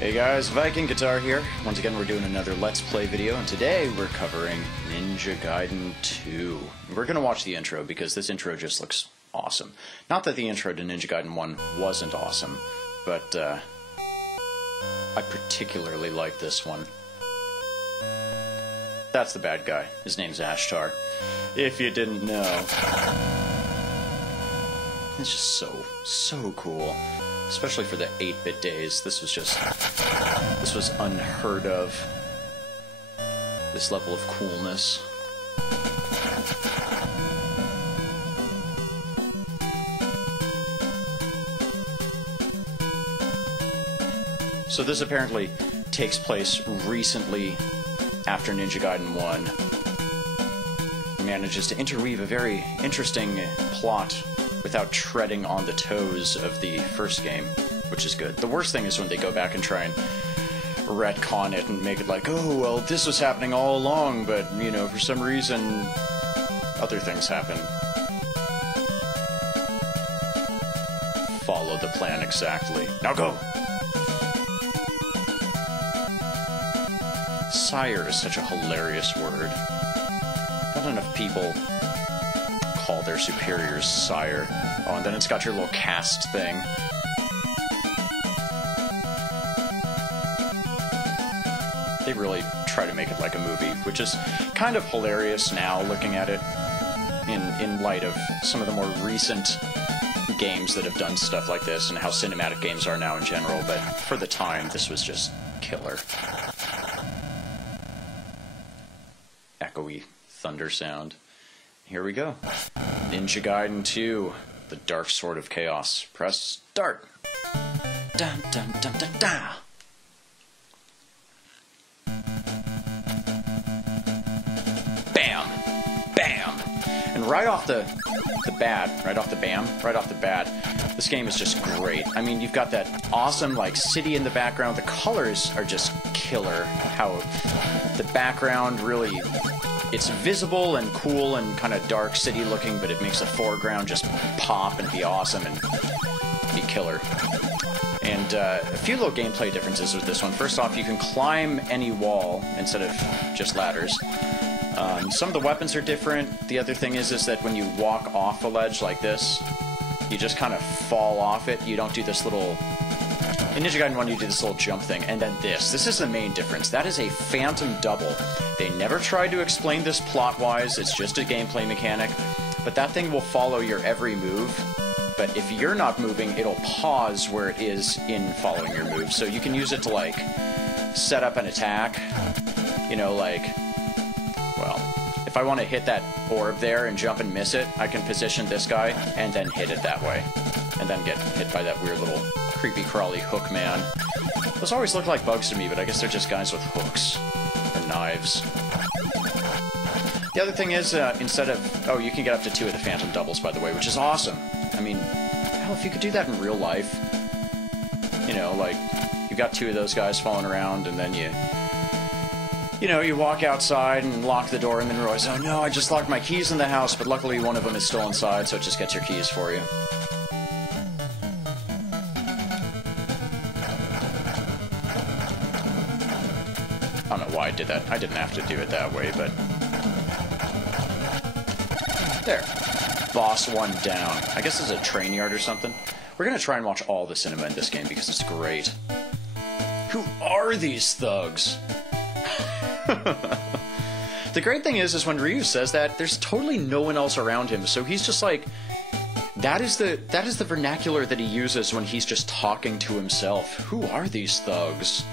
Hey guys, VIKINGGUITAR here. Once again, we're doing another Let's Play video, and today we're covering Ninja Gaiden 2. We're going to watch the intro because this intro just looks awesome. Not that the intro to Ninja Gaiden 1 wasn't awesome, but I particularly like this one. That's the bad guy. His name's Ashtar. If you didn't know. It's just so cool. Especially for the 8-bit days, this was unheard of. This level of coolness. So this apparently takes place recently after Ninja Gaiden 1. He manages to interweave a very interesting plot without treading on the toes of the first game, which is good. The worst thing is when they go back and try and retcon it and make it like, oh, well, this was happening all along, but, you know, for some reason, other things happen. Follow the plan exactly. Now go! Sire is such a hilarious word. Not enough people call their superiors sire. Oh, and then it's got your little cast thing. They really try to make it like a movie, which is kind of hilarious now, looking at it in light of some of the more recent games that have done stuff like this and how cinematic games are now in general, but for the time, this was just killer. Echoey thunder sound. Here we go. Ninja Gaiden 2, the Dark Sword of Chaos. Press start. Dun dun dun dun dun. Bam! Bam! And right off the bat, this game is just great. I mean, you've got that awesome, like, city in the background. The colors are just killer. How the background really... It's visible and cool and kind of dark city looking, but it makes the foreground just pop and be awesome and be killer. And a few little gameplay differences with this one. First off, you can climb any wall instead of just ladders. Some of the weapons are different. The other thing is that when you walk off a ledge like this, you just kind of fall off it. You don't do this little... In Ninja Gaiden 1, you do this little jump thing, and then this. This is the main difference. That is a phantom double. They never tried to explain this plot-wise. It's just a gameplay mechanic. But that thing will follow your every move. But if you're not moving, it'll pause where it is in following your move. So you can use it to, like, set up an attack. You know, like... Well, if I want to hit that orb there and jump and miss it, I can position this guy and then hit it that way. And then get hit by that weird little... creepy crawly hook man. Those always look like bugs to me, but I guess they're just guys with hooks or knives. The other thing is, instead of... Oh, you can get up to 2 of the phantom doubles, by the way, which is awesome. I mean, hell, if you could do that in real life, you know, like, you've got 2 of those guys falling around, and then you know, you walk outside and lock the door, and then realize, oh no, I just locked my keys in the house, but luckily one of them is still inside, so it just gets your keys for you. I don't know why I did that. I didn't have to do it that way, but... There. Boss 1 down. I guess it's a train yard or something. We're gonna try and watch all the cinema in this game because it's great. Who are these thugs? The great thing is when Ryu says that, there's totally no one else around him, so he's just like... That is the vernacular that he uses when he's just talking to himself. Who are these thugs?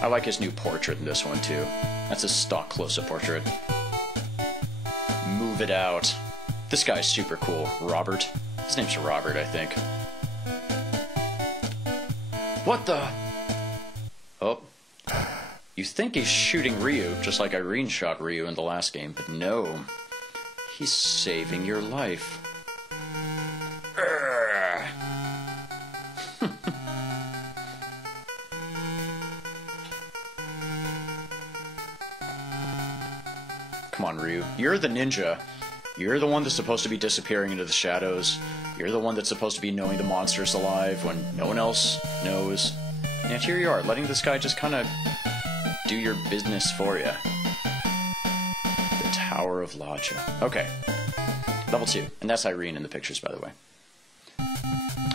I like his new portrait in this one, too. That's a stock close-up portrait. Move it out. This guy's super cool. Robert. His name's Robert, I think. What the... Oh. You think he's shooting Ryu, just like Irene shot Ryu in the last game, but no. He's saving your life. Come on, Ryu. You're the ninja. You're the one that's supposed to be disappearing into the shadows. You're the one that's supposed to be knowing the monster's alive when no one else knows. And here you are, letting this guy just kind of do your business for you. The Tower of Lodja. Okay. Level 2. And that's Irene in the pictures, by the way.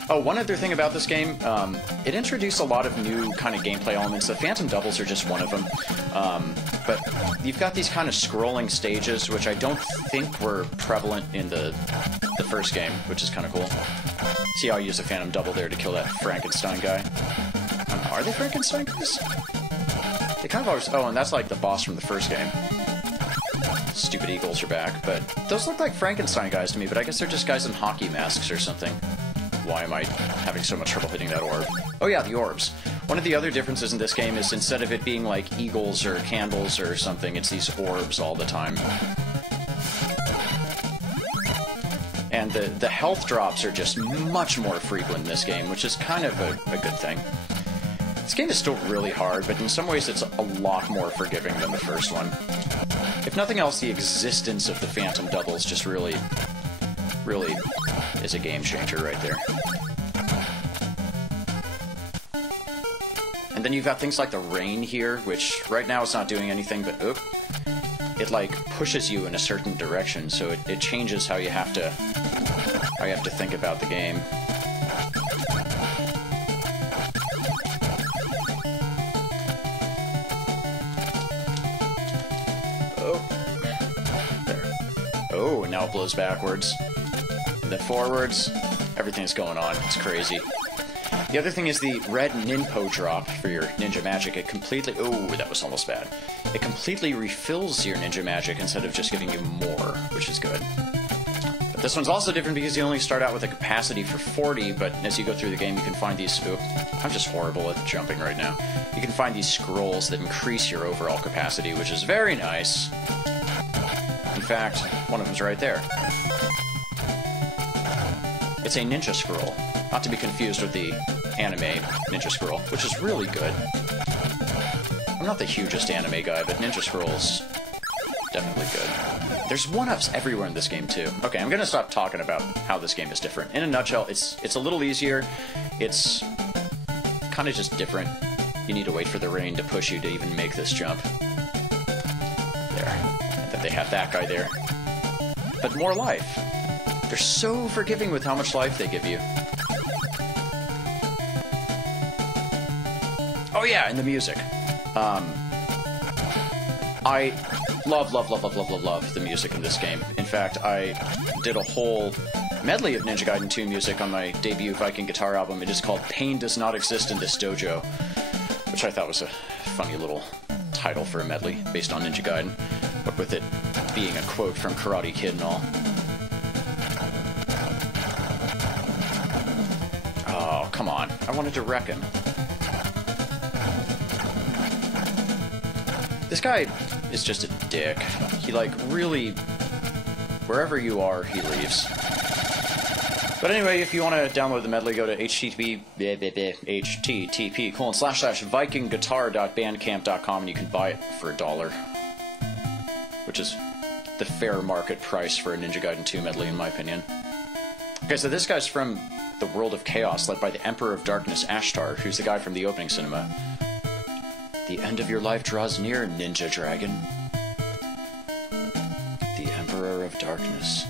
Oh, one other thing about this game, it introduced a lot of new kind of gameplay elements. The Phantom Doubles are just one of them. But you've got these kind of scrolling stages, which I don't think were prevalent in the first game, which is kind of cool. See how I use a Phantom Double there to kill that Frankenstein guy? I don't know, are they Frankenstein guys? They kind of always... Oh, and that's like the boss from the first game. Stupid eagles are back, but those look like Frankenstein guys to me, but I guess they're just guys in hockey masks or something. Why am I having so much trouble hitting that orb? Oh yeah, the orbs. One of the other differences in this game is instead of it being like eagles or candles or something, it's these orbs all the time. And the health drops are just much more frequent in this game, which is kind of a good thing. This game is still really hard, but in some ways it's a lot more forgiving than the first one. If nothing else, the existence of the Phantom Doubles just really is a game changer right there. And then you've got things like the rain here, which right now it's not doing anything, but it like pushes you in a certain direction, so it changes how you have to think about the game. Oh, and now it blows backwards. And then forwards. Everything's going on. It's crazy. The other thing is the red Ninpo drop for your ninja magic. It completely... Oh, that was almost bad. It completely refills your ninja magic instead of just giving you more, which is good. But this one's also different because you only start out with a capacity for 40, but as you go through the game, you can find these... Oh, I'm just horrible at jumping right now. You can find these scrolls that increase your overall capacity, which is very nice. In fact, one of them's right there. It's a ninja scroll, not to be confused with the anime ninja scroll, which is really good. I'm not the hugest anime guy, but ninja scroll's definitely good. There's one-ups everywhere in this game, too. Okay, I'm gonna stop talking about how this game is different. In a nutshell, it's a little easier. It's kind of just different. You need to wait for the rain to push you to even make this jump. There. And then they have that guy there. But more life. They're so forgiving with how much life they give you. Oh yeah, and the music. I love the music in this game. In fact, I did a whole medley of Ninja Gaiden 2 music on my debut Viking guitar album. It is called Pain Does Not Exist in This Dojo, which I thought was a funny little title for a medley based on Ninja Gaiden, but with it being a quote from Karate Kid and all. Oh, come on. I wanted to wreck him. This guy is just a dick. He, like, really... Wherever you are, he leaves. But anyway, if you want to download the medley, go to http://vikingguitar.bandcamp.com and you can buy it for $1. Which is the fair market price for a Ninja Gaiden 2 medley, in my opinion. Okay, so this guy's from the World of Chaos, led by the Emperor of Darkness, Ashtar, who's the guy from the opening cinema. The end of your life draws near, Ninja Dragon. The Emperor of Darkness.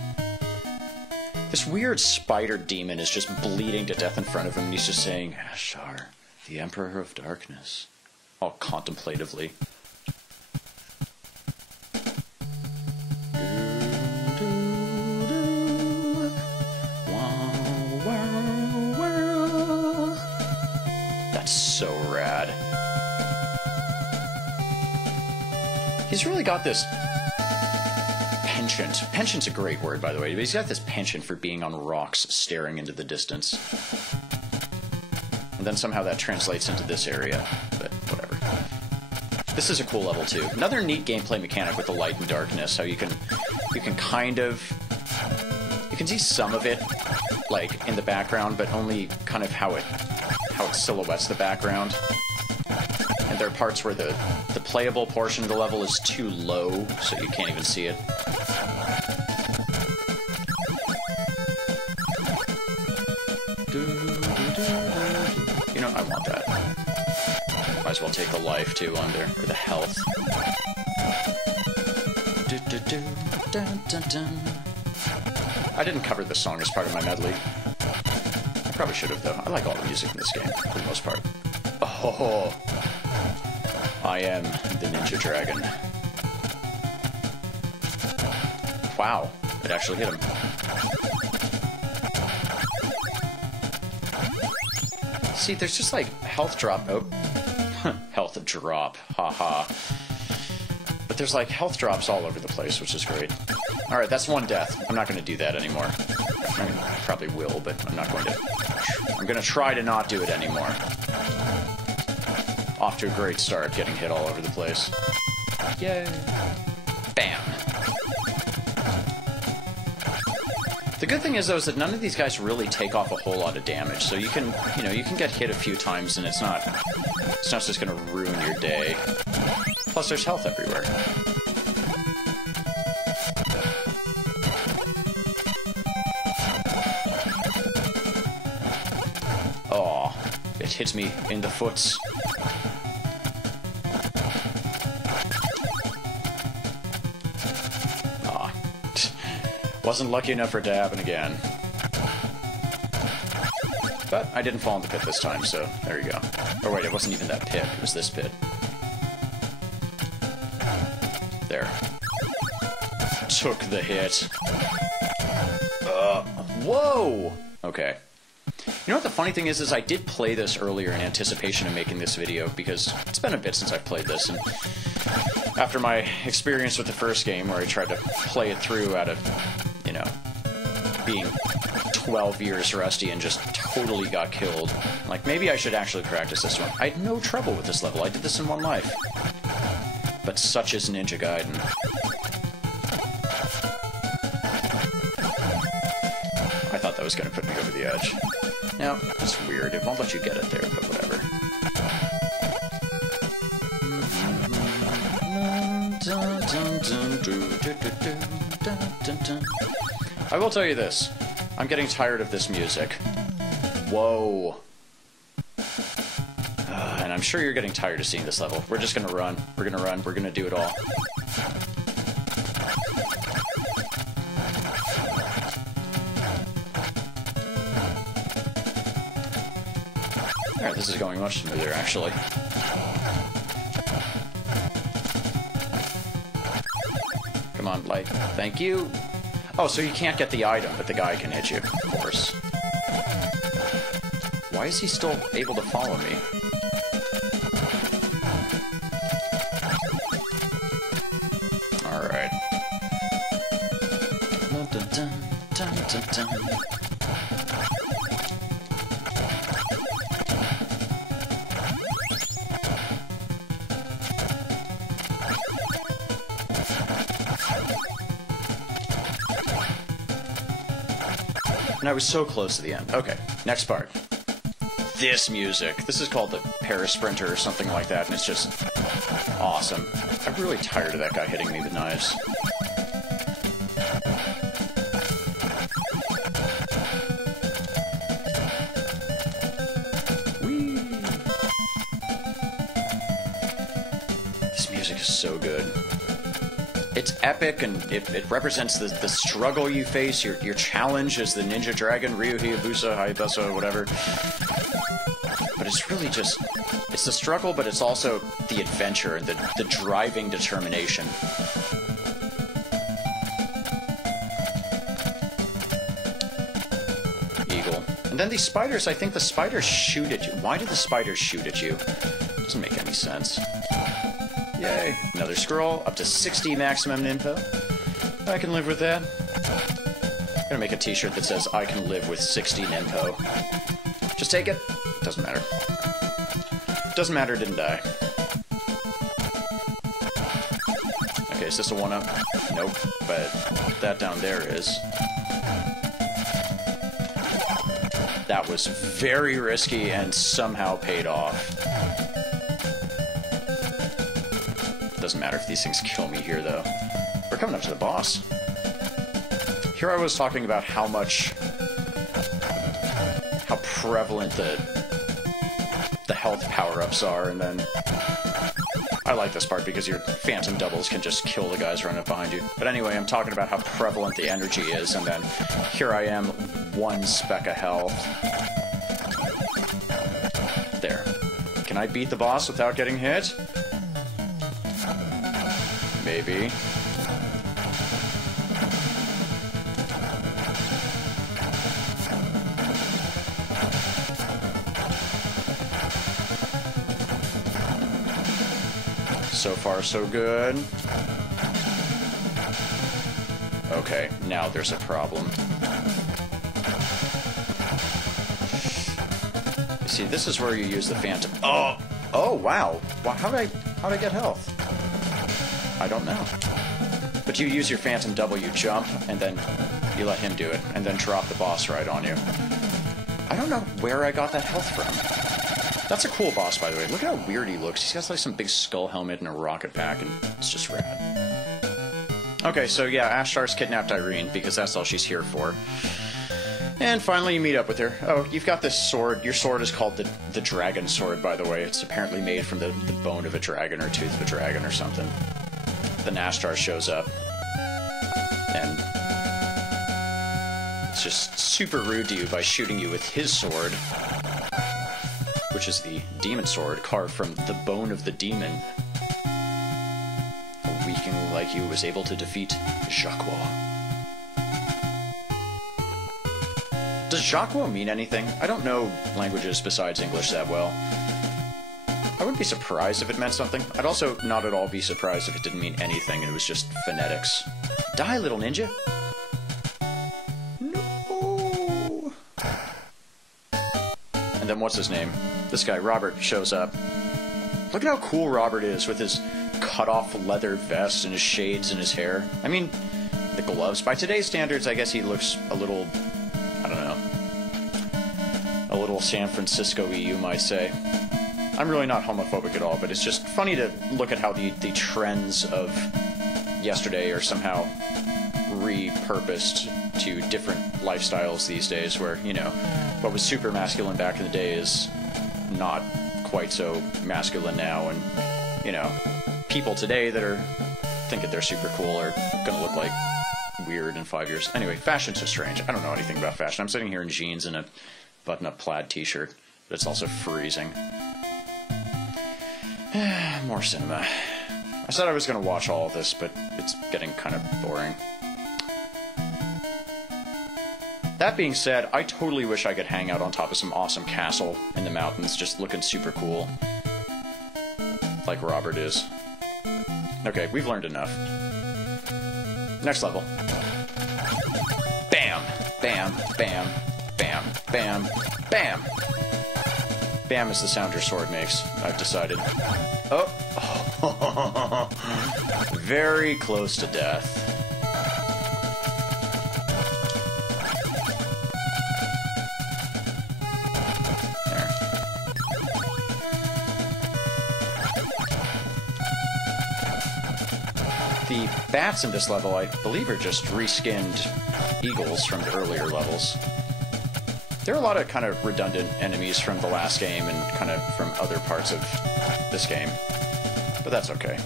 This weird spider demon is just bleeding to death in front of him, and he's just saying, Ashtar, the Emperor of Darkness. All contemplatively. That's so rad. He's really got this penchant. Penchant's a great word, by the way, but he's got this penchant for being on rocks staring into the distance. And then somehow that translates into this area, but whatever. This is a cool level, too. Another neat gameplay mechanic with the light and darkness, how you can kind of... You can see some of it, like, in the background, but only kind of how it silhouettes the background. And there are parts where the playable portion of the level is too low, so you can't even see it. You know, I want that. as well take the life, too, under, or the health. I didn't cover this song as part of my medley. I probably should have, though. I like all the music in this game, for the most part. Oh, I am the Ninja Dragon. Wow, it actually hit him. See, there's just like health drop. Oh, health drop. Haha. But there's like health drops all over the place, which is great. Alright, that's one death. I'm not going to do that anymore. I mean, I probably will, but I'm not going to. I'm going to try to not do it anymore. Off to a great start, getting hit all over the place. Yay. Bam. The good thing is, though, is that none of these guys really take off a whole lot of damage, so you can, you can get hit a few times and it's not just going to ruin your day. Plus, there's health everywhere. Oh, it hits me in the foots. Wasn't lucky enough for it to happen again. But I didn't fall in the pit this time, so there you go. Or wait, it wasn't even that pit, it was this pit. There. Took the hit. Whoa! Okay. You know what the funny thing is I did play this earlier in anticipation of making this video, because it's been a bit since I've played this, and after my experience with the first game, where I tried to play it through out of, being 12 years rusty and just totally got killed. Like, maybe I should actually practice this one. I had no trouble with this level. I did this in one life. But such is Ninja Gaiden. I thought that was going to put me over the edge. No, it's weird. It won't let you get it there, but whatever. I will tell you this. I'm getting tired of this music. Whoa. And I'm sure you're getting tired of seeing this level. We're just gonna run. We're gonna run. We're gonna do it all. Alright, this is going much smoother, actually. Come on, light. Thank you. Oh, so you can't get the item, but the guy can hit you, of course. Why is he still able to follow me? Alright. And I was so close to the end. Okay, next part. This music. This is called the Parasprinter or something like that, and it's just awesome. I'm really tired of that guy hitting me with knives. Whee! This music is so good. It's epic, and it represents the struggle you face, your challenge as the Ninja Dragon, Ryu Hayabusa, Hayabusa, whatever. But it's really just, it's the struggle, but it's also the adventure and the driving determination. Eagle. And then these spiders, I think the spiders shoot at you. Why do the spiders shoot at you? Doesn't make any sense. Yay. Another scroll, up to 60 maximum ninpo. I can live with that. I'm gonna make a t-shirt that says, I can live with 60 ninpo. Just take it. Doesn't matter. Doesn't matter, didn't die. Okay, is this a one-up? Nope, but that down there is. That was very risky and somehow paid off. Doesn't matter if these things kill me here, though. We're coming up to the boss. Here I was talking about how prevalent the the health power-ups are, and then... I like this part because your phantom doubles can just kill the guys running up behind you. But anyway, I'm talking about how prevalent the energy is, and then here I am, 1 speck of health. There. Can I beat the boss without getting hit? Maybe. So far, so good. Okay, now there's a problem. You see, this is where you use the phantom. Oh! Oh, wow! How'd I get health? I don't know. But you use your phantom double, you jump, and then you let him do it, and then drop the boss right on you. I don't know where I got that health from. That's a cool boss, by the way. Look at how weird he looks. He's got like some big skull helmet and a rocket pack, and it's just rad. Okay, so yeah, Ashtar's kidnapped Irene, because that's all she's here for. And finally you meet up with her. Oh, you've got this sword. Your sword is called the Dragon Sword, by the way. It's apparently made from the bone of a dragon or tooth of a dragon or something. Then Ashtar shows up. And it's just super rude to you by shooting you with his sword, which is the demon sword carved from the bone of the demon. A Viking like you was able to defeat Jacques. Does Jacques mean anything? I don't know languages besides English that well. I wouldn't be surprised if it meant something. I'd also not at all be surprised if it didn't mean anything and it was just phonetics. Die, little ninja! No! And then what's his name? This guy, Robert, shows up. Look at how cool Robert is with his cut-off leather vest and his shades in his hair. I mean, the gloves. By today's standards, I guess he looks a little, I don't know, a little San Francisco-y, you might say. I'm really not homophobic at all, but it's just funny to look at how the trends of yesterday are somehow repurposed to different lifestyles these days, where, you know, what was super masculine back in the day is not quite so masculine now, and, you know, people today that are thinking they're super cool are gonna look like weird in 5 years. Anyway, fashion's so strange. I don't know anything about fashion. I'm sitting here in jeans and a button-up plaid t-shirt, but it's also freezing. More cinema. I said I was gonna watch all of this, but it's getting kind of boring. That being said, I totally wish I could hang out on top of some awesome castle in the mountains, just looking super cool. Like Robert is. Okay, we've learned enough. Next level. Bam! Bam! Bam! Bam! Bam! Bam! Bam is the sound your sword makes, I've decided. Oh! Very close to death. The bats in this level, I believe, are just reskinned eagles from the earlier levels. There are a lot of kind of redundant enemies from the last game and kind of from other parts of this game, but that's okay.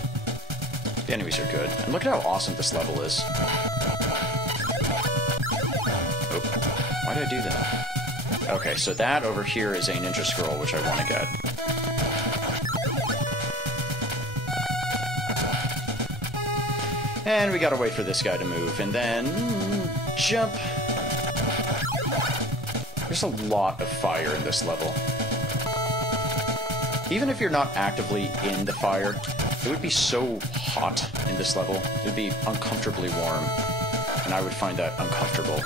The enemies are good. And look at how awesome this level is. Oh, why did I do that? Okay, so that over here is a ninja scroll, which I want to get. And we gotta wait for this guy to move, and then jump. There's a lot of fire in this level. Even if you're not actively in the fire, it would be so hot in this level. It would be uncomfortably warm, and I would find that uncomfortable.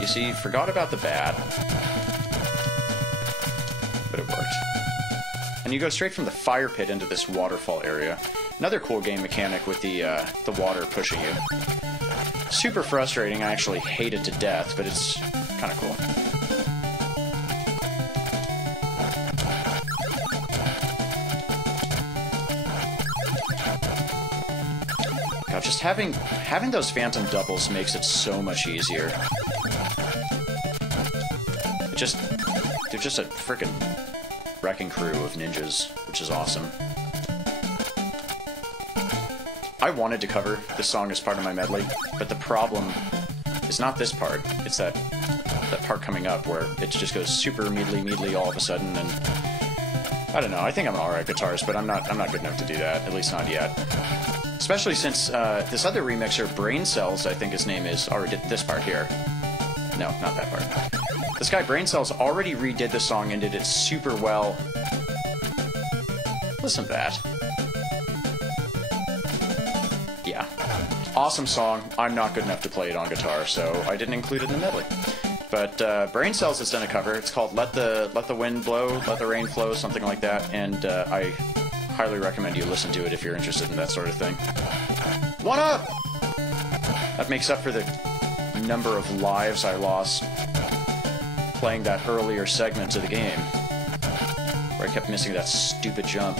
You see, forgot about the bat, but it worked. And you go straight from the fire pit into this waterfall area. Another cool game mechanic with the water pushing you. Super frustrating. I actually hate it to death, but it's kind of cool. God, just having those phantom doubles makes it so much easier. They're just a frickin' wrecking crew of ninjas, which is awesome. I wanted to cover this song as part of my medley, but the problem is not this part. It's that part coming up where it just goes super meadly all of a sudden, and I don't know. I think I'm an alright guitarist, but I'm not good enough to do that. At least not yet. Especially since this other remixer, Brain Cells, I think his name is, already did this part here. No, not that part. This guy, Brain Cells, already redid the song and did it super well. Listen to that. Yeah. Awesome song. I'm not good enough to play it on guitar, so I didn't include it in the medley. But Brain Cells has done a cover. It's called Let the Wind Blow, Let the Rain Flow, something like that, and I highly recommend you listen to it if you're interested in that sort of thing. One up! That makes up for the number of lives I lost playing that earlier segment of the game, where I kept missing that stupid jump.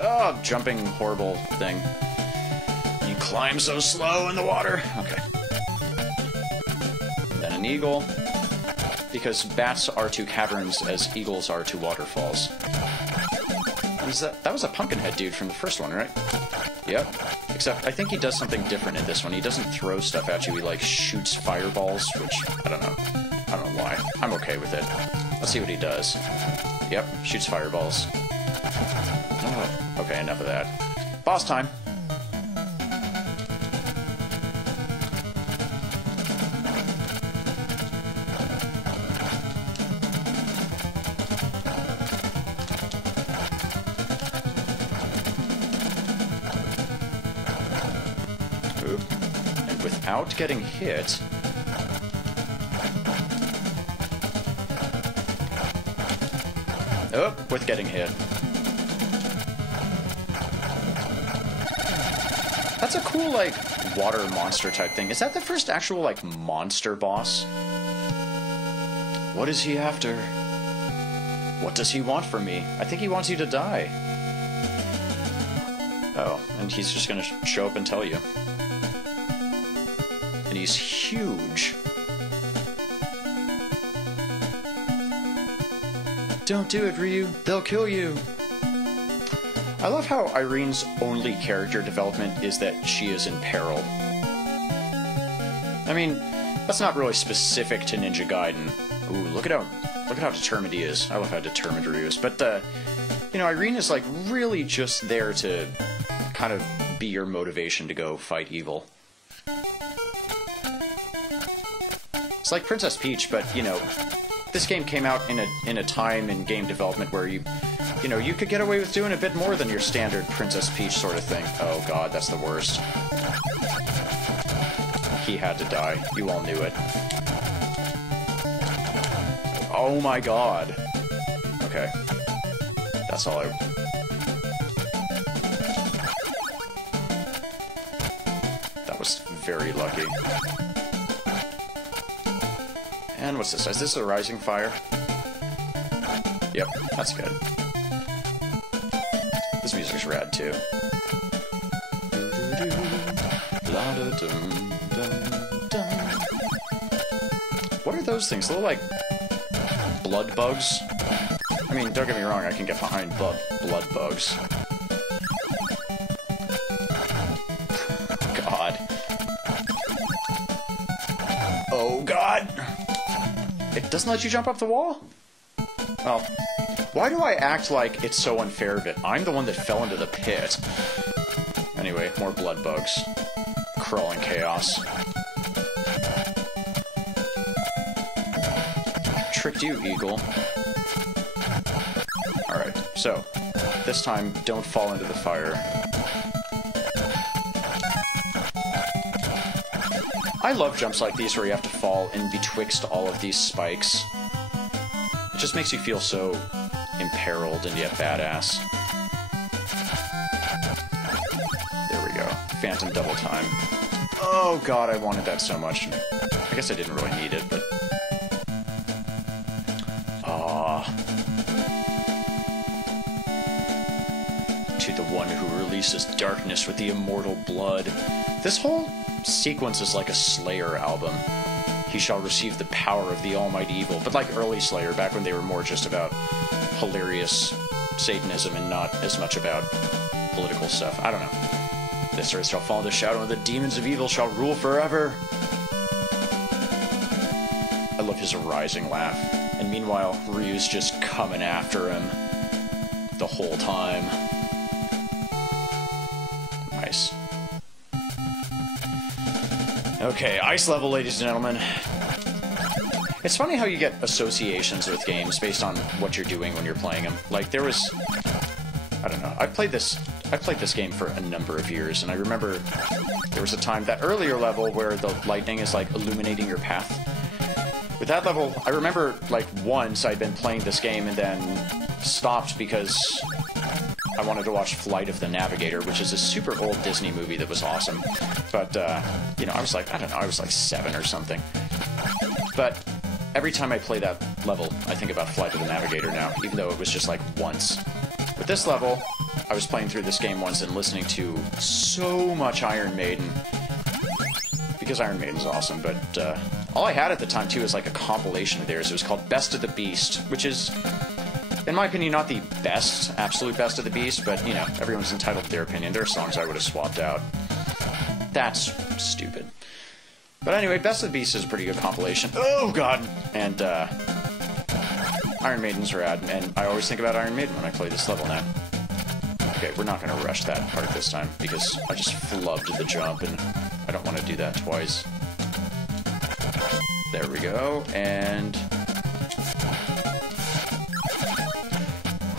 Oh, jumping horrible thing. You climb so slow in the water. Okay. Then an eagle, because bats are to caverns as eagles are to waterfalls. That was a Pumpkinhead dude from the first one, right? Yep. Except I think he does something different in this one. He doesn't throw stuff at you, he like shoots fireballs, which I don't know. I don't know why. I'm okay with it. Let's see what he does. Yep, shoots fireballs. Oh, okay, enough of that. Boss time. And without getting hit... Oh, with getting hit. That's a cool, like, water monster type thing. Is that the first actual, like, monster boss? What is he after? What does he want from me? I think he wants you to die. Oh, and he's just gonna show up and tell you. And he's huge. Don't do it, Ryu. They'll kill you. I love how Irene's only character development is that she is in peril. I mean, that's not really specific to Ninja Gaiden. Ooh, look at how determined he is. I love how determined Ryu is. But you know, Irene is like really just there to kind of be your motivation to go fight evil. It's like Princess Peach, but you know, this game came out in a time in game development where you know, you could get away with doing a bit more than your standard Princess Peach sort of thing. Oh god, that's the worst. He had to die. You all knew it. Oh my god. Okay. That's all I... That was very lucky. And what's this? Is this a rising fire? Yep, that's good. This music's rad too. What are those things? Little like blood bugs? I mean, don't get me wrong, I can get behind blood bugs. God. Oh god! It doesn't let you jump up the wall? Well, why do I act like it's so unfair that I'm the one that fell into the pit? Anyway, more blood bugs. Crawling chaos. Tricked you, Eagle. Alright, so, this time, don't fall into the fire. I love jumps like these where you have to fall in betwixt all of these spikes. It just makes you feel so imperiled and yet badass. There we go. Phantom double time. Oh god, I wanted that so much. I guess I didn't really need it, but... To the one who releases darkness with the immortal blood. This whole sequence is like a Slayer album. he shall receive the power of the almighty evil. But like early Slayer, back when they were more just about hilarious Satanism and not as much about political stuff. I don't know. This earth shall fall into shadow, and the demons of evil shall rule forever. I love his rising laugh. And meanwhile, Ryu's just coming after him the whole time. Nice. Okay, ice level, ladies and gentlemen. It's funny how you get associations with games based on what you're doing when you're playing them. Like, there was... I don't know. I played this game for a number of years, and I remember there was a time, that earlier level where the lightning is, like, illuminating your path. With that level, I remember, like, once I'd been playing this game and then stopped because I wanted to watch Flight of the Navigator, which is a super old Disney movie that was awesome. But, you know, I was like, I don't know, I was like 7 or something. But every time I play that level, I think about Flight of the Navigator now, even though it was just like once. With this level, I was playing through this game once and listening to so much Iron Maiden, because Iron Maiden's awesome, but all I had at the time, too, was like a compilation of theirs. It was called Best of the Beast, which is, in my opinion, not the best, absolute best of the Beast, but, you know, everyone's entitled to their opinion. There are songs I would have swapped out. That's stupid. But anyway, Best of the Beast is a pretty good compilation. Oh, God! And, Iron Maiden's rad, and I always think about Iron Maiden when I play this level now. Okay, we're not going to rush that part this time, because I just flubbed the jump, and I don't want to do that twice. There we go, and...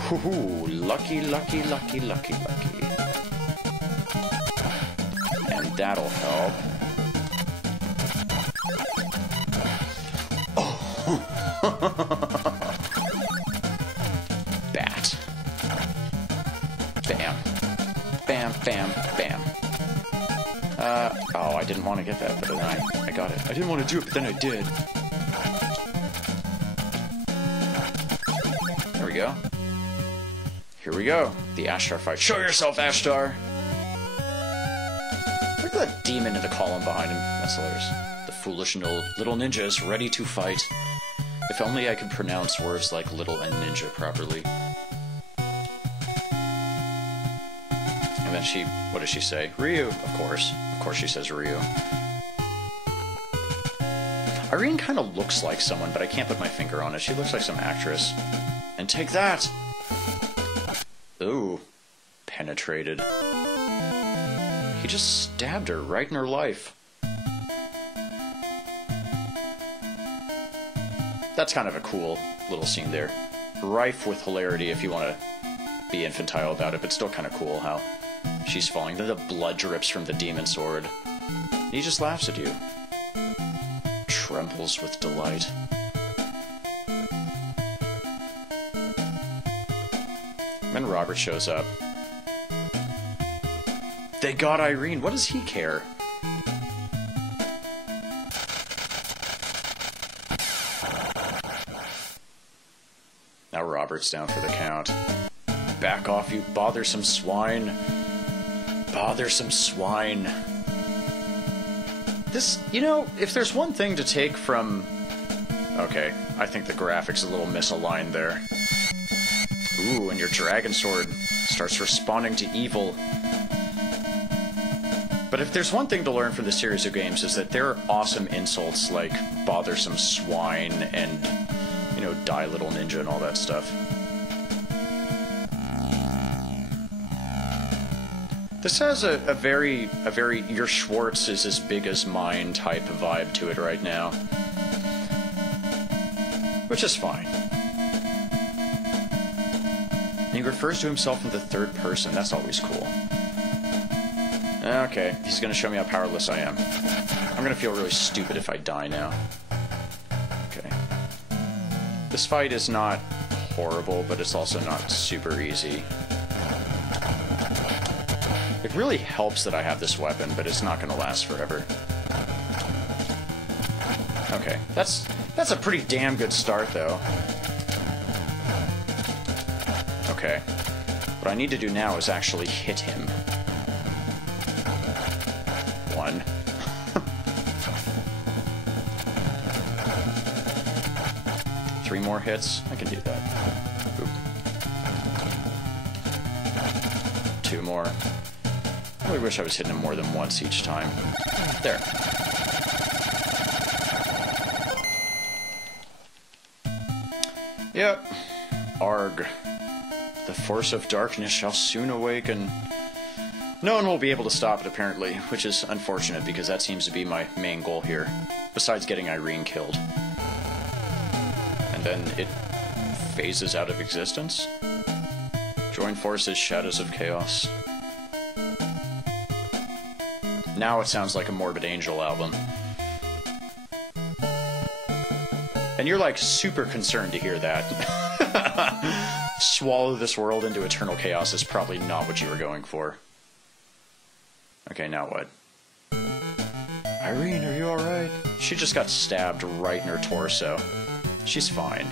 Woohoo! Lucky, lucky, lucky, lucky, lucky. And that'll help. Bat. Bam. Bam, bam, bam. Oh, I didn't want to get that, but then I got it. I didn't want to do it, but then I did. There we go. Here we go. The Ashtar fight. Show yourself, Ashtar! Look at that demon in the column behind him. That's hilarious. The foolish little ninja is ready to fight. If only I could pronounce words like little and ninja properly. And then she, what does she say? Ryu, of course. Of course she says Ryu. Irene kind of looks like someone, but I can't put my finger on it. She looks like some actress. And take that! Ooh. Penetrated. He just stabbed her right in her life. That's kind of a cool little scene there. Rife with hilarity if you want to be infantile about it, but still kind of cool how she's falling. Then the blood drips from the demon sword. And he just laughs at you. Trembles with delight. And then Robert shows up. They got Irene. What does he care? Now Robert's down for the count. Back off, you bothersome swine. Bothersome swine. This, you know, if there's one thing to take from... Okay, I think the graphics a little misaligned there. Ooh, and your dragon sword starts responding to evil. But if there's one thing to learn from this series of games is that there are awesome insults like bothersome swine and, you know, die little ninja and all that stuff. This has a very your Schwartz is as big as mine type of vibe to it right now. Which is fine. And he refers to himself in the third person. That's always cool. Okay, he's gonna show me how powerless I am. I'm gonna feel really stupid if I die now. Okay. This fight is not horrible, but it's also not super easy. It really helps that I have this weapon, but it's not gonna last forever. Okay, that's a pretty damn good start, though. Okay. What I need to do now is actually hit him. One. 3 more hits? I can do that. Oop. 2 more. I really wish I was hitting him more than once each time. There. Yep. Arg. The force of darkness shall soon awaken. No one will be able to stop it, apparently, which is unfortunate because that seems to be my main goal here, besides getting Irene killed. And then it phases out of existence? Join forces, shadows of chaos. Now it sounds like a Morbid Angel album. And you're like super concerned to hear that. Swallow this world into eternal chaos is probably not what you were going for. Okay, now what? Irene, are you alright? She just got stabbed right in her torso. She's fine.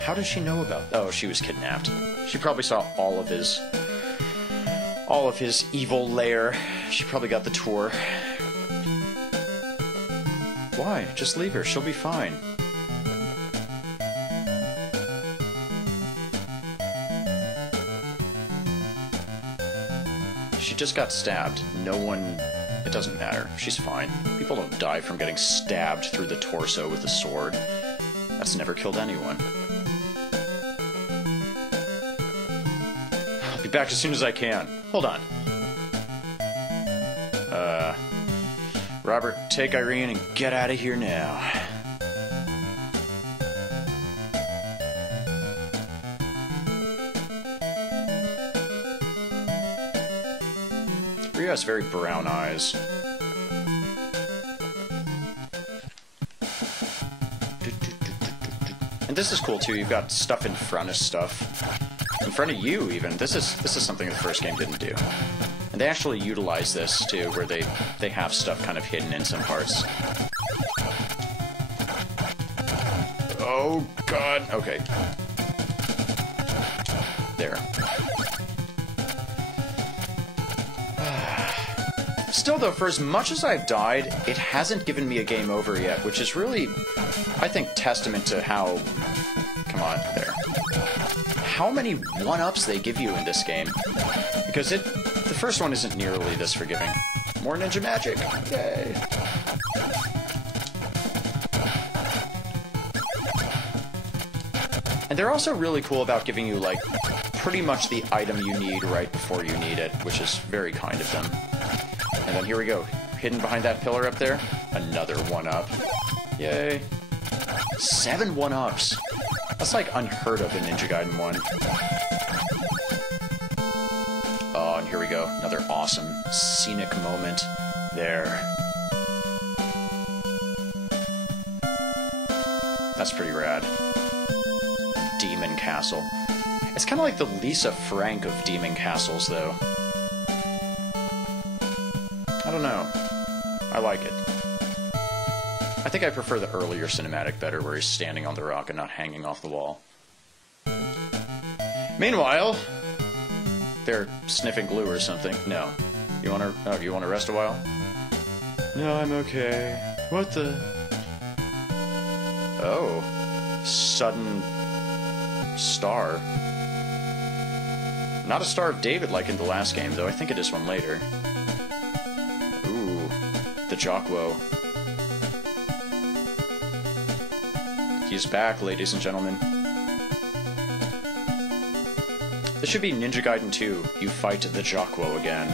How does she know about... Oh, she was kidnapped. She probably saw all of his evil lair. She probably got the tour. Why? Just leave her. She'll be fine. She just got stabbed. No one... It doesn't matter. She's fine. People don't die from getting stabbed through the torso with a sword. That's never killed anyone. I'll be back as soon as I can. Hold on. Robert, take Irene and get out of here now. Ryu has very brown eyes. And this is cool too. You've got stuff in front of stuff. In front of you, even. This is something the first game didn't do. And they actually utilize this too, where they have stuff kind of hidden in some parts. Oh god. Okay. There. Still though, for as much as I've died, it hasn't given me a game over yet, which is really, I think, testament to how... Come on, there. How many one-ups they give you in this game. Because the first one isn't nearly this forgiving. More ninja magic! Yay! And they're also really cool about giving you, like, pretty much the item you need right before you need it, which is very kind of them. And then here we go. Hidden behind that pillar up there, another one-up. Yay. 7 one-ups. That's like unheard of in Ninja Gaiden 1. Oh, and here we go. Another awesome scenic moment. There. That's pretty rad. Demon Castle. It's kind of like the Lisa Frank of Demon Castles, though. I don't know. I like it. I think I prefer the earlier cinematic better, where he's standing on the rock and not hanging off the wall. Meanwhile, they're sniffing glue or something. No. You wanna rest a while? No, I'm okay. What the... Oh. Sudden... star. Not a Star of David like in the last game, though. I think it is one later. Ooh. The Jokwo. He's back, ladies and gentlemen. This should be Ninja Gaiden 2. You fight the Jokwo again.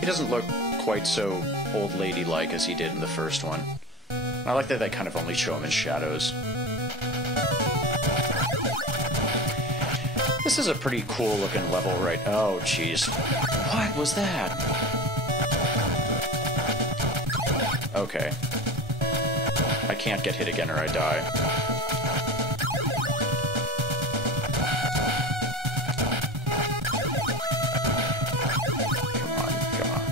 He doesn't look quite so old lady-like as he did in the first one. I like that they kind of only show him in shadows. This is a pretty cool looking level, right? Oh, jeez. What was that? Okay. I can't get hit again or I die. Come on, come on.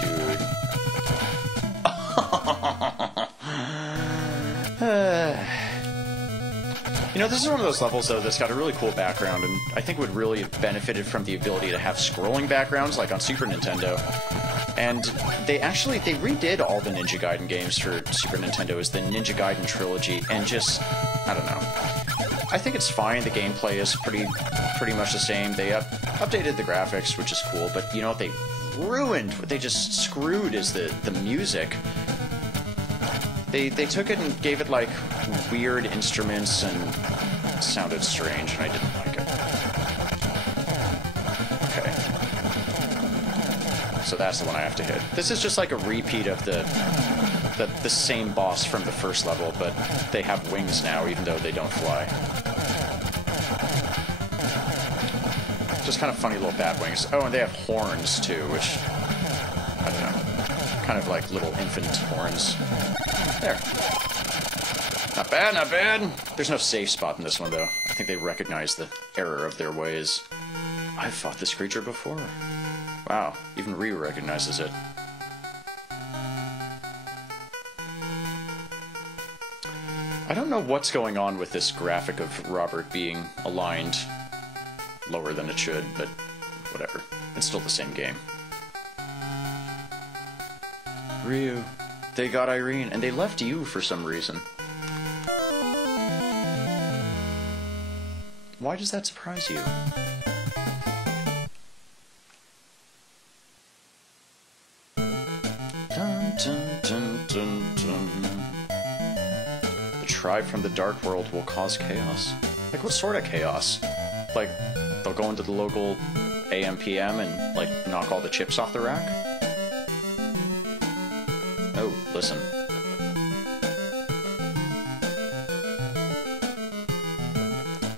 Dude. You know, this is one of those levels, though, that's got a really cool background, and I think would really have benefited from the ability to have scrolling backgrounds, like on Super Nintendo. And they redid all the Ninja Gaiden games for Super Nintendo as the Ninja Gaiden trilogy, and just, I don't know. I think it's fine. The gameplay is pretty much the same. They updated the graphics, which is cool, but you know what they ruined, what they just screwed is the music. They took it and gave it, like, weird instruments, and it sounded strange, and I didn't like it. Okay. So that's the one I have to hit. This is just like a repeat of the same boss from the first level, but they have wings now, even though they don't fly. Just kind of funny little bat wings. Oh, and they have horns, too, which, I don't know, kind of like little infant horns. There. Not bad, not bad. There's no safe spot in this one, though. I think they recognize the error of their ways. I've fought this creature before. Wow, even Ryu recognizes it. I don't know what's going on with this graphic of Robert being aligned lower than it should, but whatever. It's still the same game. Ryu. They got Irene, and they left you for some reason. Why does that surprise you? Dun, dun, dun, dun, dun. The tribe from the Dark World will cause chaos. Like, what sort of chaos? Like, they'll go into the local AM/PM and, like, knock all the chips off the rack? Oh, listen.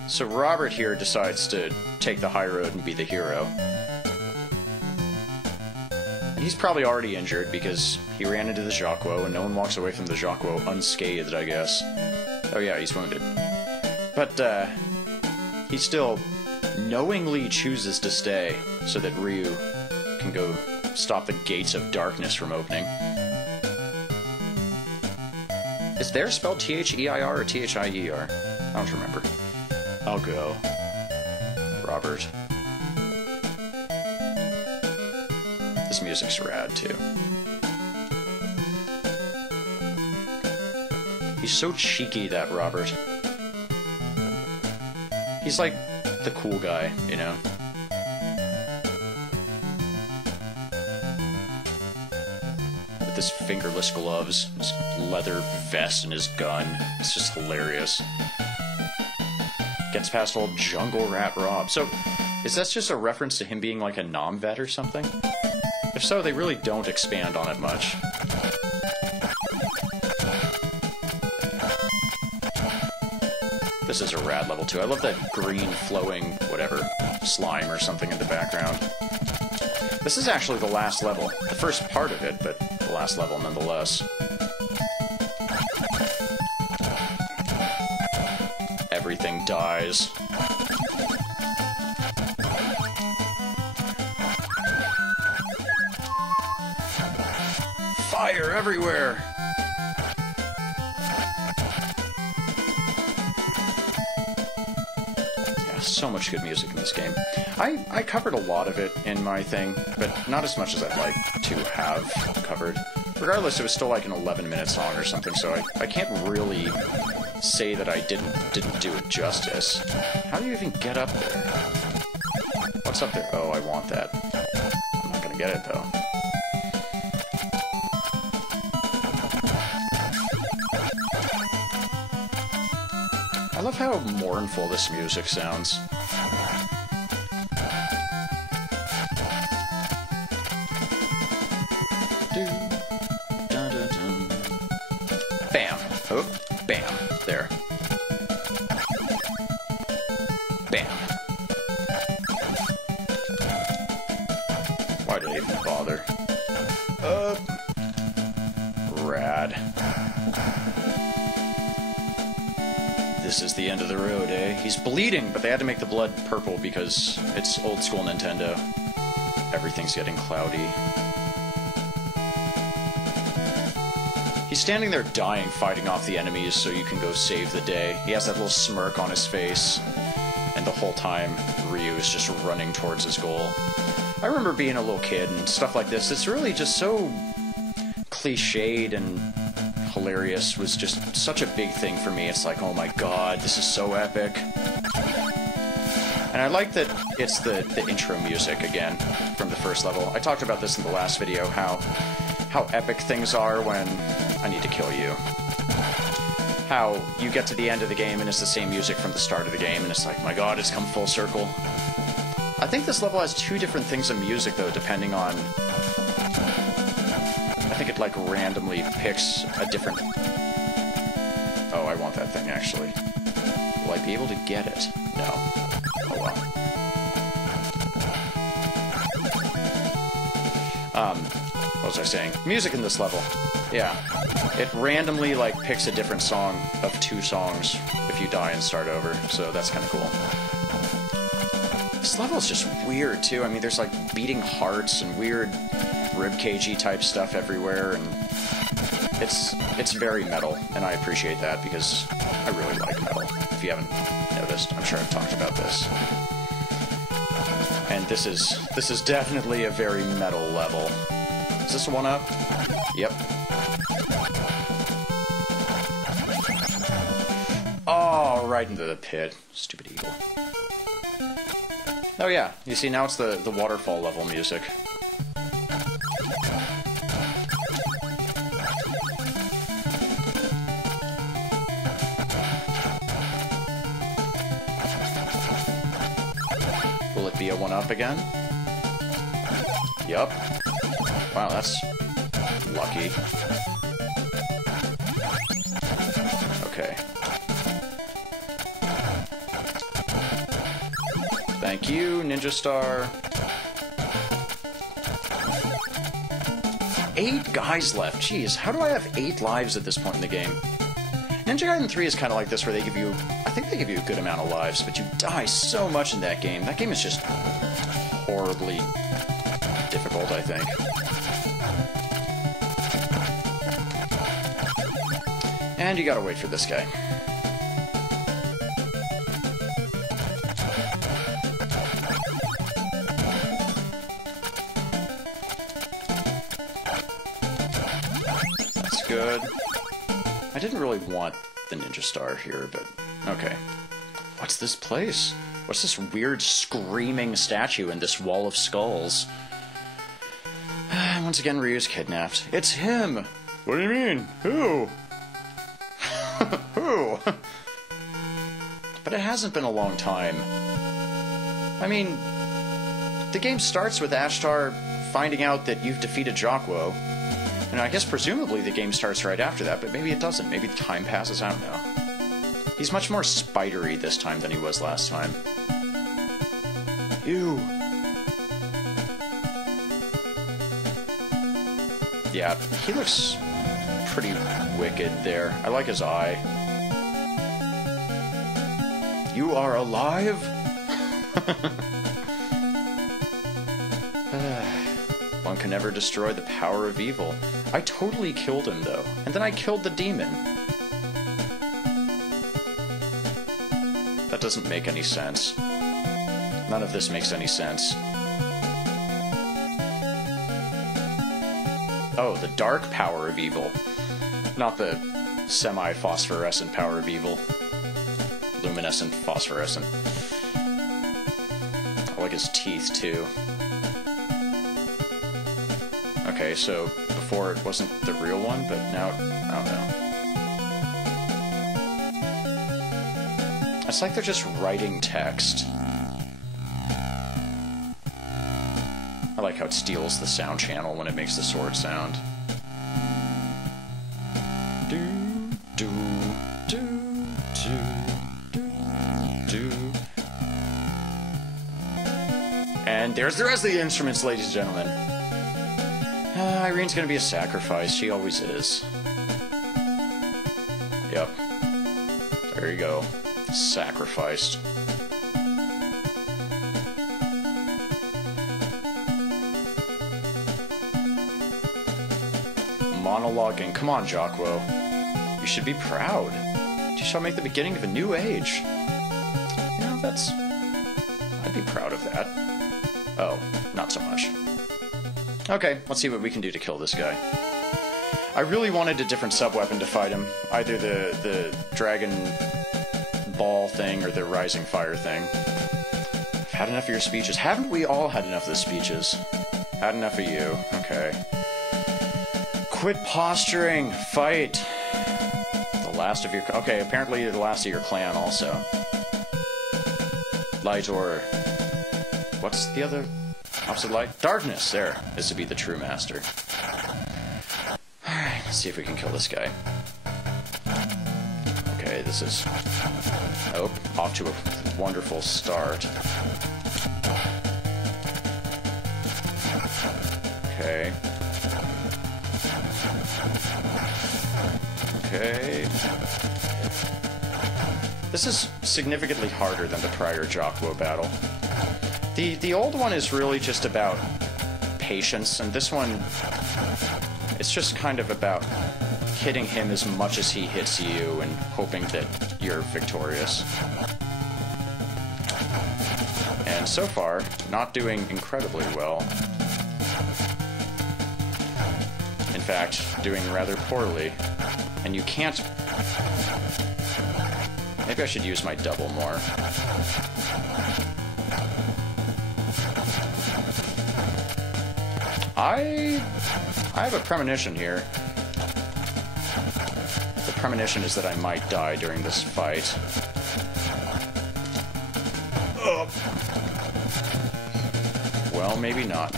So Robert here decides to take the high road and be the hero. And he's probably already injured because he ran into the Jaquo, and no one walks away from the Jaquo unscathed, I guess. Oh yeah, he's wounded. But, he still knowingly chooses to stay so that Ryu can go stop the gates of darkness from opening. Is there spelled T-H-E-I-R or T-H-I-E-R? I don't remember. I'll go. Robert. This music's rad, too. He's so cheeky, that Robert. He's like the cool guy, you know? With his fingerless gloves, his leather vest, and his gun. It's just hilarious. Gets past old Jungle Rat Rob. So, is that just a reference to him being like a nom-vet or something? If so, they really don't expand on it much. This is a rad level, too. I love that green, flowing, whatever, slime or something in the background. This is actually the last level. The first part of it, but the last level nonetheless. Everything dies. Fire everywhere! Yeah, so much good music in this game. I covered a lot of it in my thing, but not as much as I'd like to have covered. Regardless, it was still like an 11-minute song or something, so I can't really say that I didn't do it justice. How do you even get up there? What's up there? Oh, I want that. I'm not gonna get it, though. I love how mournful this music sounds. Bam. Oh, bam. There. Bam. Why did I even bother? Rad. This is the end of the road, eh? He's bleeding, but they had to make the blood purple because it's old school Nintendo. Everything's getting cloudy. He He's standing there dying, fighting off the enemies so you can go save the day. He has that little smirk on his face, and the whole time Ryu is just running towards his goal. I remember being a little kid and stuff like this. It's really just so cliched and hilarious. Was just such a big thing for me. It's like, oh my god, this is so epic. And I like that it's the intro music again from the first level. I talked about this in the last video, how epic things are when I need to kill you. How you get to the end of the game and it's the same music from the start of the game, and it's like, my god, it's come full circle. I think this level has two different things of music, though, depending on... I think it, like, randomly picks a different... Oh, I want that thing, actually. Will I be able to get it? No. Oh, well. What was I saying? Music in this level. Yeah. It randomly, like, picks a different song of two songs if you die and start over, so that's kind of cool. This level is just weird, too. I mean, there's, like, beating hearts and weird ribcagey type stuff everywhere, and it's very metal, and I appreciate that because I really like metal. If you haven't noticed, I'm sure I've talked about this. And this is definitely a very metal level. Is this a one-up? Yep. Oh, right into the pit. Stupid eagle. Oh yeah, you see, now it's the waterfall level music. Will it be a one-up again? Yup. Wow, that's lucky. Okay. Thank you, Ninja Star. 8 guys left. Jeez, how do I have 8 lives at this point in the game? Ninja Gaiden 3 is kind of like this, where they give you... I think they give you a good amount of lives, but you die so much in that game. That game is just horribly difficult, I think. And you gotta wait for this guy. That's good. I didn't really want the Ninja Star here, but okay. What's this place? What's this weird screaming statue in this wall of skulls? Once again, Ryu's kidnapped. It's him! What do you mean? Who? Who? But it hasn't been a long time. I mean, the game starts with Ashtar finding out that you've defeated Jocko. And I guess presumably the game starts right after that, but maybe it doesn't. Maybe time passes out now. He's much more spidery this time than he was last time. Ew. Yeah, he looks pretty wicked there. I like his eye. You are alive? One can never destroy the power of evil. I totally killed him, though. And then I killed the demon. That doesn't make any sense. None of this makes any sense. Oh, the dark power of evil. Not the semi-phosphorescent power of evil. Luminescent, phosphorescent. I like his teeth, too. Okay, so before it wasn't the real one, but now, I don't know. It's like they're just writing text. I like how it steals the sound channel when it makes the sword sound. Do, do, do, do, do, do. And there's the rest of the instruments, ladies and gentlemen. Irene's gonna be a sacrifice. She always is. Yep. There you go. Sacrificed. monologuing. Come on, Jocko. You should be proud. You shall make the beginning of a new age. You know, I'd be proud of that. Oh, not so much. Okay, let's see what we can do to kill this guy. I really wanted a different sub-weapon to fight him. Either the dragon ball thing or the rising fire thing. I've had enough of your speeches. Haven't we all had enough of the speeches? Had enough of you. Okay. Quit posturing. Fight. The last of your... Okay, apparently the last of your clan also. Light or... What's the other... Opposite light? Darkness. There. This would be the true master. Alright, let's see if we can kill this guy. Okay, this is... Oh, off to a wonderful start. Okay. Okay. This is significantly harder than the prior Jocko battle. The old one is really just about patience, and this one, it's just kind of about hitting him as much as he hits you and hoping that you're victorious. And so far, not doing incredibly well. In fact, doing rather poorly. And you can't... Maybe I should use my double more. I have a premonition here. The premonition is that I might die during this fight. Ugh. Well, maybe not.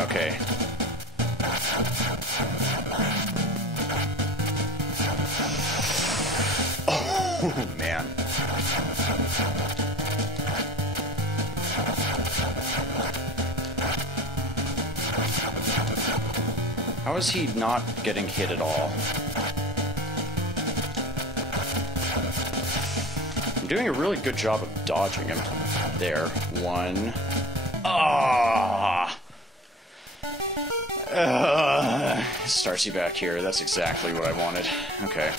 Okay. Oh, man. How is he not getting hit at all? I'm doing a really good job of dodging him. There. One. Ah! Starts you back here. That's exactly what I wanted. Okay.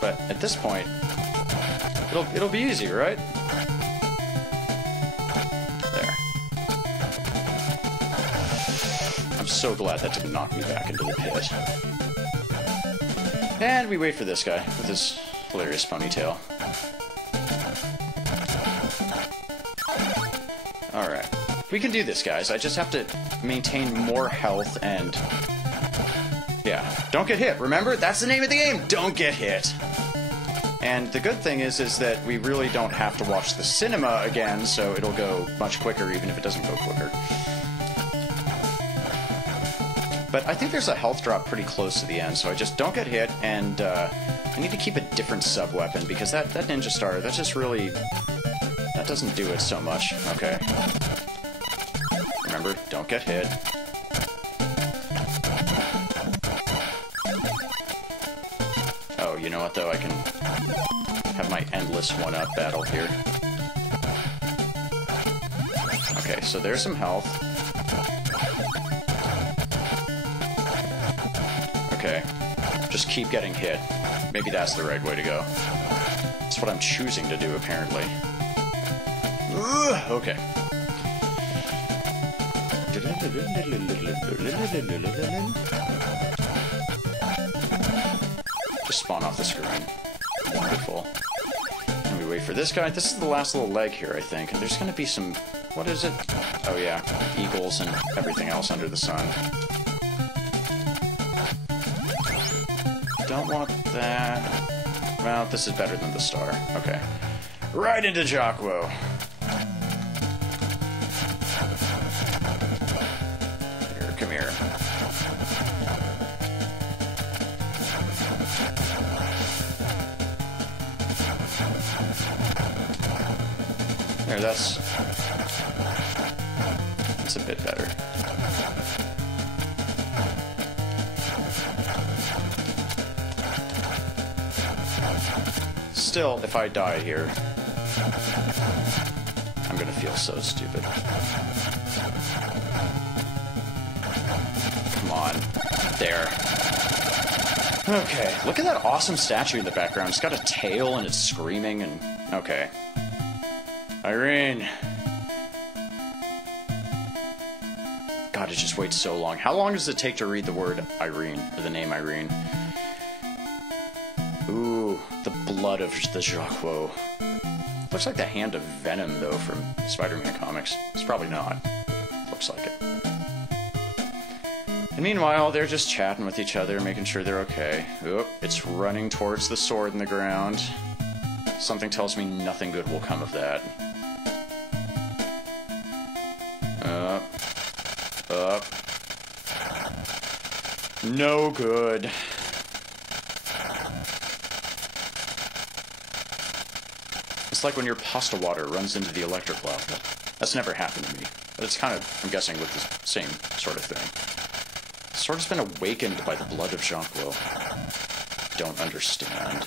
But at this point, it'll be easy, right? There. I'm so glad that didn't knock me back into the pit. And we wait for this guy with his hilarious ponytail. Alright. We can do this, guys. I just have to maintain more health and... Yeah. Don't get hit. Remember? That's the name of the game! Don't get hit! And the good thing is that we really don't have to watch the cinema again, so it'll go much quicker even if it doesn't go quicker. But I think there's a health drop pretty close to the end, so I just don't get hit, and I need to keep a different sub-weapon, because that Ninja Star, that's just really... That doesn't do it so much. Okay. Remember, don't get hit. Oh, you know what, though? I can have my endless one-up battle here. Okay, so there's some health. Okay. Just keep getting hit. Maybe that's the right way to go. That's what I'm choosing to do, apparently. Okay. Just spawn off the screen. Wonderful. And we wait for this guy. This is the last little leg here, I think. And there's going to be some... What is it? Oh, yeah. Eagles and everything else under the sun. Don't want that. Well, this is better than the star. Okay. Right into Jocko. Here, come here. There, that's a bit better. Still, if I die here, I'm gonna feel so stupid. Come on. There. Okay, look at that awesome statue in the background. It's got a tail and it's screaming and... Okay. Irene. God, it just waits so long. How long does it take to read the word Irene, or the name Irene? Ooh, the blood of the Jacques. Looks like the hand of Venom, though, from Spider-Man comics. It's probably not. Looks like it. And meanwhile, they're just chatting with each other, making sure they're okay. Oop, it's running towards the sword in the ground. Something tells me nothing good will come of that. Up. No good. It's like when your pasta water runs into the electric outlet. That's never happened to me. But it's kind of, I'm guessing, with the same sort of thing. The sword has been awakened by the blood of Jacques. Don't understand.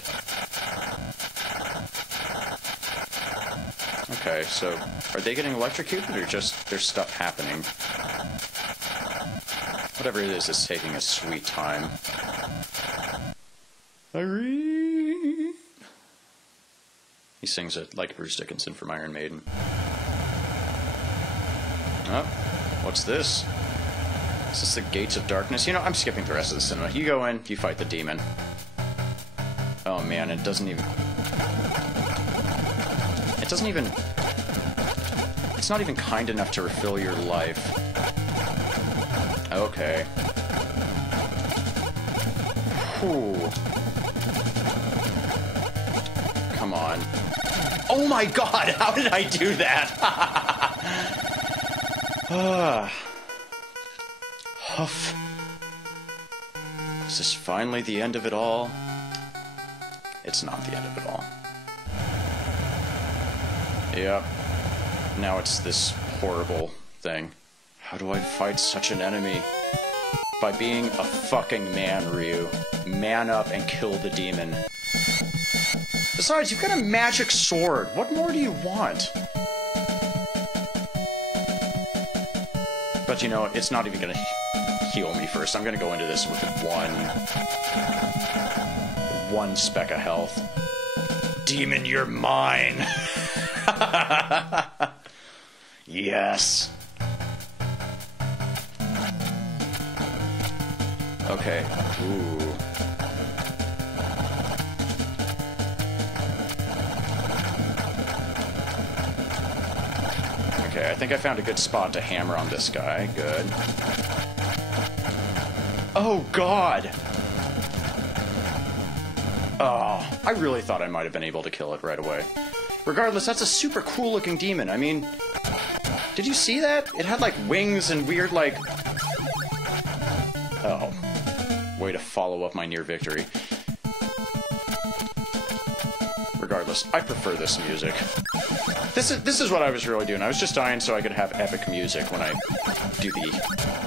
Okay, so are they getting electrocuted or just there's stuff happening? Whatever it is, it's taking a sweet time. Irene! He sings it like Bruce Dickinson from Iron Maiden. Oh, what's this? Is this the Gates of Darkness? You know, I'm skipping the rest of the cinema. You go in, you fight the demon. Oh man, it doesn't even... It's not even kind enough to refill your life. Okay. Whew. Come on. Oh my god, how did I do that? Huff. Is this finally the end of it all? It's not the end of it all. Yep. Now it's this horrible thing. How do I fight such an enemy? By being a fucking man, Ryu. Man up and kill the demon. Besides, you've got a magic sword. What more do you want? But you know, it's not even gonna heal me first. I'm gonna go into this with one speck of health. Demon, you're mine! Yes. Okay. Ooh. Okay, I think I found a good spot to hammer on this guy. Good. Oh, God! Oh, I really thought I might have been able to kill it right away. Regardless, that's a super cool-looking demon. I mean, did you see that? It had, like, wings and weird, like... Oh. Way to follow up my near victory. Regardless, I prefer this music. This is what I was really doing. I was just dying so I could have epic music when I do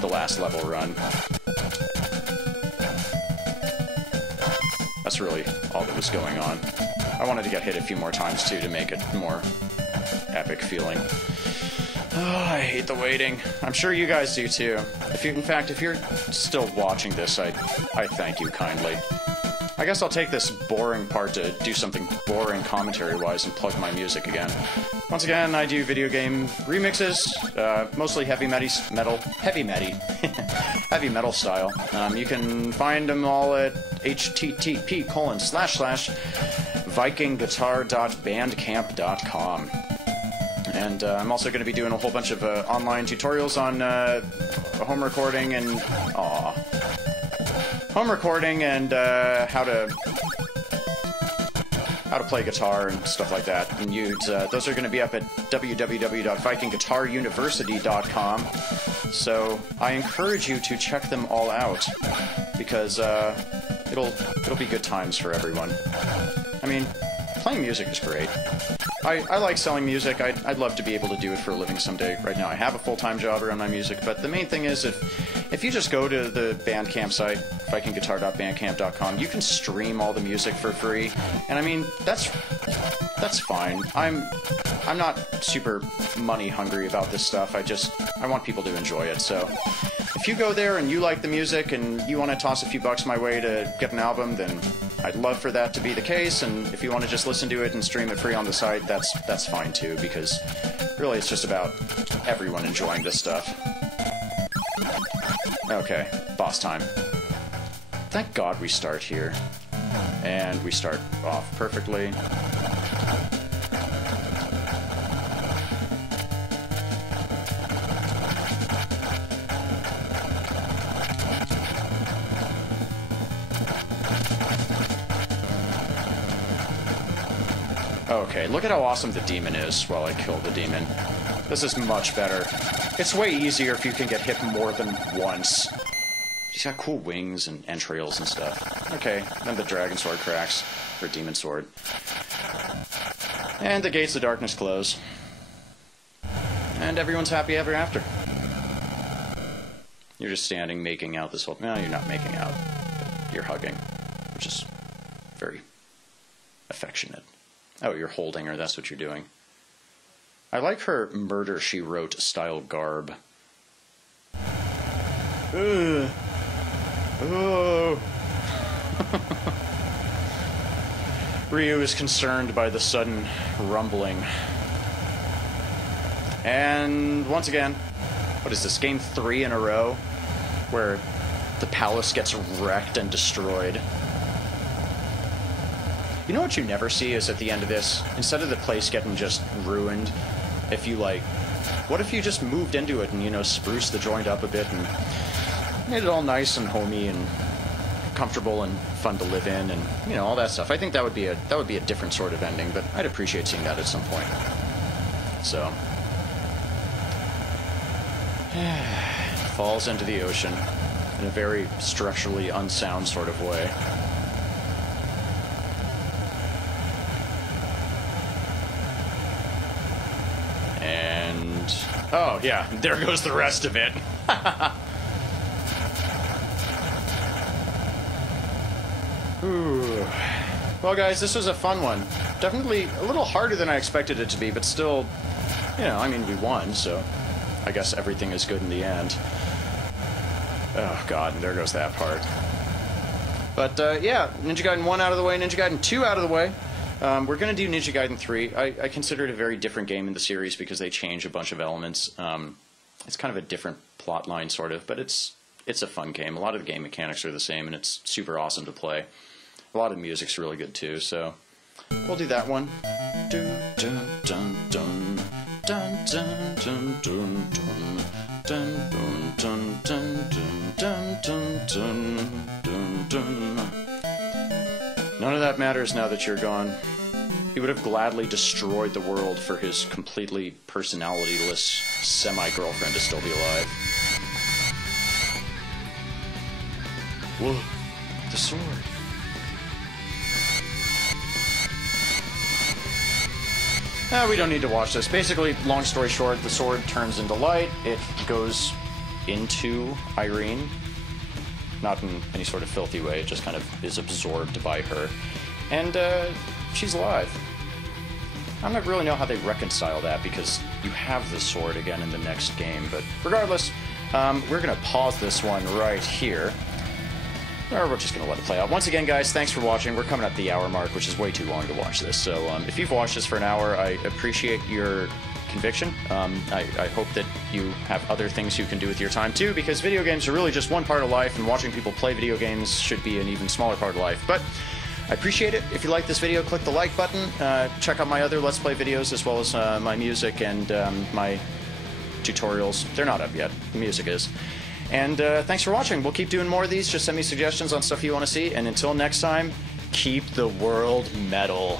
the last level run. That's really all that was going on. I wanted to get hit a few more times too to make it more epic feeling. Oh, I hate the waiting. I'm sure you guys do too. In fact, if you're still watching this, I thank you kindly. I guess I'll take this boring part to do something boring commentary-wise and plug my music again. Once again, I do video game remixes, mostly heavy metal style. You can find them all at http://vikingguitar.bandcamp.com. And I'm also going to be doing a whole bunch of online tutorials on home recording and how to play guitar and stuff like that. And those are going to be up at www.vikingguitaruniversity.com. So I encourage you to check them all out because it'll be good times for everyone. I mean, playing music is great. I like selling music. I'd love to be able to do it for a living someday. Right now I have a full-time job around my music, but the main thing is if you just go to the Bandcamp site, vikingguitar.bandcamp.com, you can stream all the music for free. And I mean, that's fine. I'm not super money hungry about this stuff. I want people to enjoy it. So if you go there and you like the music and you want to toss a few bucks my way to get an album, then I'd love for that to be the case. And if you want to just listen to it and stream it free on the site, that's fine too, because really it's just about everyone enjoying this stuff. Okay, boss time. Thank God we start here. And we start off perfectly. Okay, look at how awesome the demon is while I kill the demon. This is much better. It's way easier if you can get hit more than once. He's got cool wings and entrails and stuff. Okay, then the dragon sword cracks. Or demon sword. And the gates of darkness close. And everyone's happy ever after. You're just standing making out this whole... No, you're not making out. You're hugging. Which is very affectionate. Oh, you're holding her, that's what you're doing. I like her Murder, She Wrote style garb. Ugh. Oh. Ryu is concerned by the sudden rumbling. And once again, what is this, game 3 in a row? Where the palace gets wrecked and destroyed. You know what you never see is at the end of this, instead of the place getting just ruined, if you like, what if you just moved into it and, you know, spruced the joint up a bit and made it all nice and homey and comfortable and fun to live in and, you know, all that stuff. I think that would be a different sort of ending, but I'd appreciate seeing that at some point. So, falls into the ocean in a very structurally unsound sort of way. Oh, yeah, there goes the rest of it. Ooh. Well, guys, this was a fun one. Definitely a little harder than I expected it to be, but still, you know, I mean, we won, so I guess everything is good in the end. Oh, God, and there goes that part. But, yeah, Ninja Gaiden 1 out of the way, Ninja Gaiden 2 out of the way. We're going to do Ninja Gaiden 3. I consider it a very different game in the series because they change a bunch of elements. It's kind of a different plot line, sort of, but it's a fun game. A lot of the game mechanics are the same, and it's super awesome to play. A lot of the music's really good, too, so we'll do that one. Dun, dun, dun, dun. Dun, dun, dun, dun, dun. Dun, dun, dun, dun, dun, dun, dun, dun, dun. None of that matters now that you're gone. He would have gladly destroyed the world for his completely personality-less semi-girlfriend to still be alive. Whoa, the sword. We don't need to watch this. Basically, long story short, the sword turns into light. It goes into Irene. Not in any sort of filthy way, it just kind of is absorbed by her. And she's alive. I don't really know how they reconcile that, because you have the sword again in the next game, but regardless, we're going to pause this one right here. Or we're just going to let it play out. Once again, guys, thanks for watching. We're coming at the hour mark, which is way too long to watch this. So if you've watched this for an hour, I appreciate your conviction. I hope that you have other things you can do with your time too, because video games are really just one part of life, and watching people play video games should be an even smaller part of life. But I appreciate it. If you like this video, click the like button. Check out my other Let's Play videos, as well as my music and my tutorials. They're not up yet. The music is. And thanks for watching. We'll keep doing more of these. Just send me suggestions on stuff you want to see. And until next time, keep the world metal.